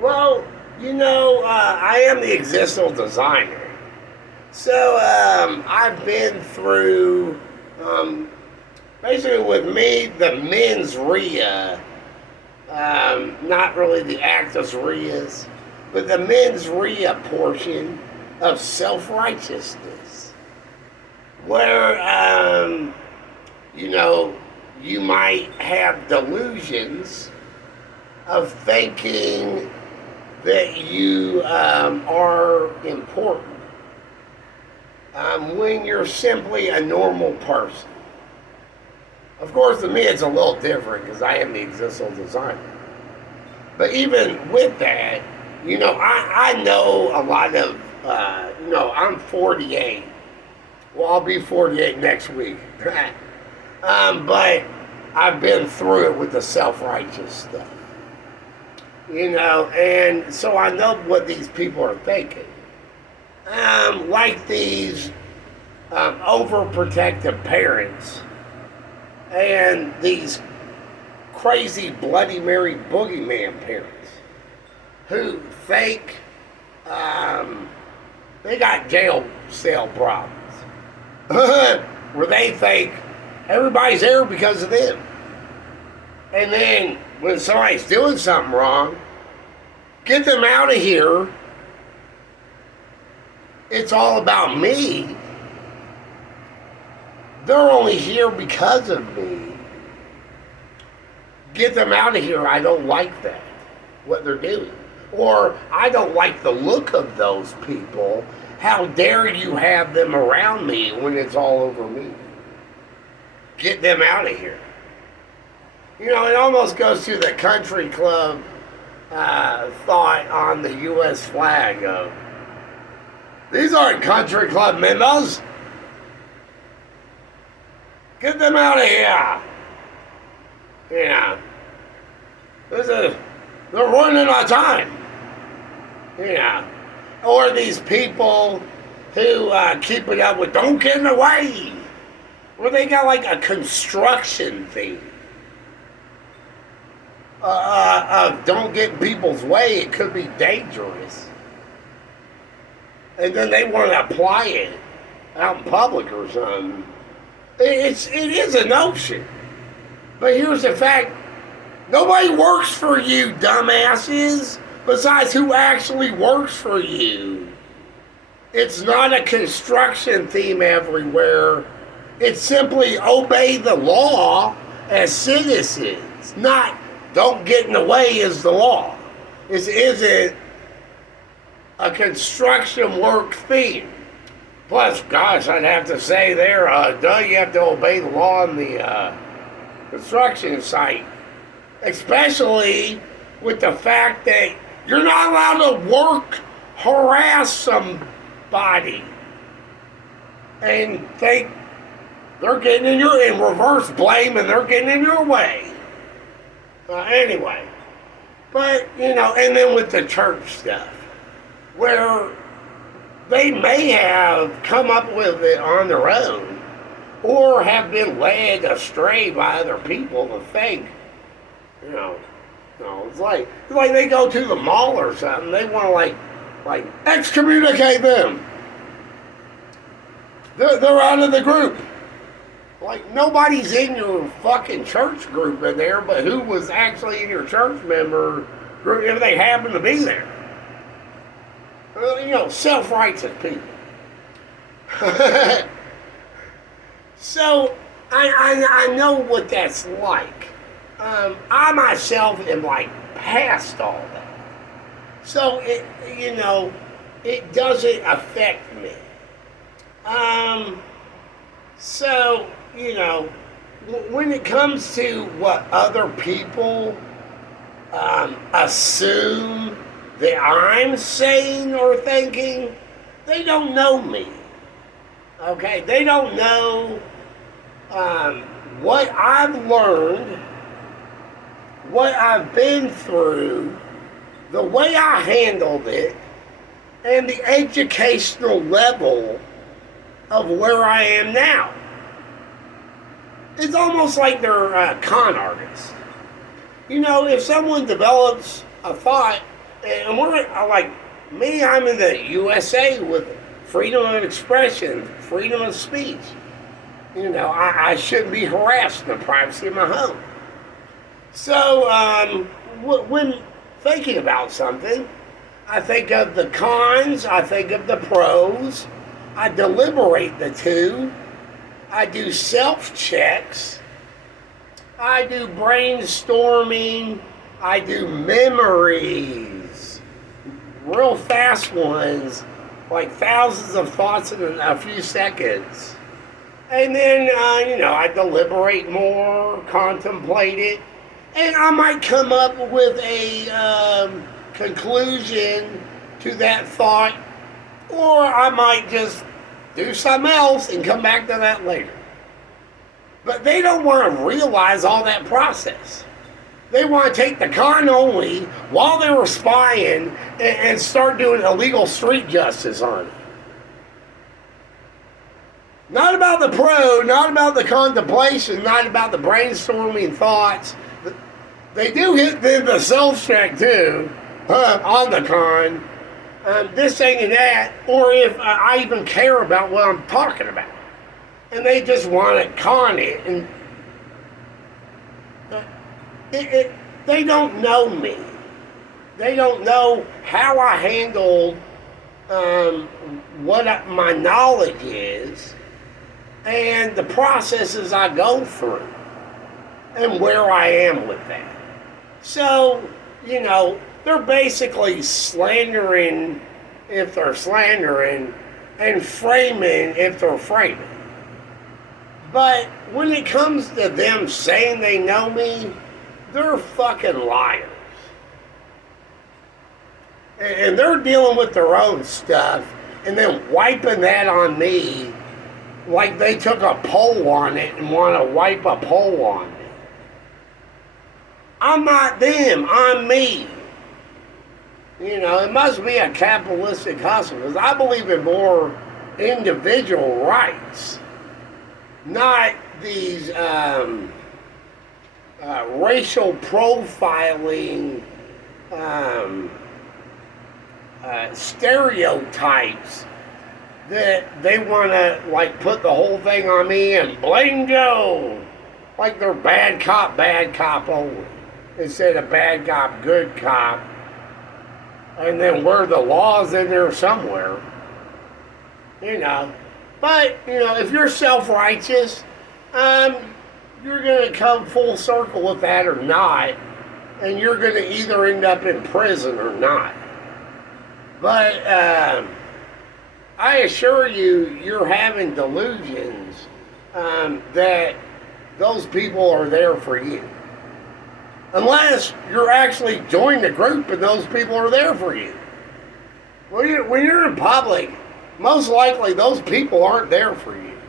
Well, I am the existential designer. So I've been through, um, basically with me, the mens rea, not really the actus reas, but the mens rea portion of self-righteousness, where, you know, you might have delusions of thinking that you are important when you're simply a normal person. Of course, to me, it's a little different because I am the existential designer. But even with that, I know a lot of, I'm 48. Well, I'll be 48 next week. But I've been through it with the self-righteous stuff. And so I know what these people are thinking. Like these overprotective parents and these crazy Bloody Mary boogeyman parents who think they got jail cell problems, where they think everybody's there because of them. And then when somebody's doing something wrong, get them out of here. It's all about me. They're only here because of me. Get them out of here. I don't like that, what they're doing. Or I don't like the look of those people. How dare you have them around me when it's all over me? Get them out of here. It almost goes to the country club thought on the U.S. flag of, these aren't country club members. Get them out of here. Yeah. They're ruining our time. Yeah. Or these people who keep it up with don't get in the way. Where they got like a construction theme. Don't get in people's way, it could be dangerous. And then they want to apply it out in public or something. It is a notion. But here's the fact. Nobody works for you, dumbasses, besides who actually works for you. It's not a construction theme everywhere. It's simply obey the law as citizens, not don't get in the way is the law. This isn't a construction work theme. Plus, gosh, I'd have to say there, you have to obey the law on the construction site. Especially with the fact that you're not allowed to harass somebody and think they're getting in reverse blame and they're getting in your way. Anyway, but, and then with the church stuff, where they may have come up with it on their own or have been led astray by other people to think, it's like they go to the mall or something, they want to like excommunicate them. They're out of the group. Like, nobody's in your fucking church group in there, but who was actually in your church member group if they happen to be there? Self-righteous people. So, I know what that's like. I myself am past all that. So, it doesn't affect me. So, when it comes to what other people assume that I'm saying or thinking, they don't know me. Okay? They don't know what I've learned, what I've been through, the way I handled it, and the educational level of where I am now. It's almost like they're con artists. If someone develops a thought And like me, I'm in the USA with freedom of expression, freedom of speech. I shouldn't be harassed in the privacy of my home. So, when thinking about something, I think of the cons, I think of the pros, I deliberate the two, I do self checks, I do brainstorming, I do memories, real fast ones, like thousands of thoughts in a few seconds. And then, I deliberate more, contemplate it, and I might come up with a conclusion to that thought, or I might just do something else and come back to that later. But they don't want to realize all that process. They want to take the con only while they were spying and start doing illegal street justice on it. Not about the pro, not about the contemplation, not about the brainstorming thoughts. They do hit the self-check too, on the con. This thing and that, or if I even care about what I'm talking about. And they just want to con it. And they don't know me. They don't know how I handle what my knowledge is and the processes I go through and where I am with that. So, they're basically slandering if they're slandering and framing if they're framing. But when it comes to them saying they know me, they're fucking liars. And they're dealing with their own stuff and then wiping that on me like they took a poll on it and want to wipe a poll on me. I'm not them, I'm me. It must be a capitalistic hustle because I believe in more individual rights, not these racial profiling stereotypes that they want to put the whole thing on me and blame Joe like they're bad cop only instead of bad cop good cop, and then where the law's in there somewhere. But if you're self-righteous, you're going to come full circle with that or not, and you're going to either end up in prison or not. But I assure you, you're having delusions that those people are there for you. Unless you're actually joining the group and those people are there for you. When you're in public, most likely those people aren't there for you.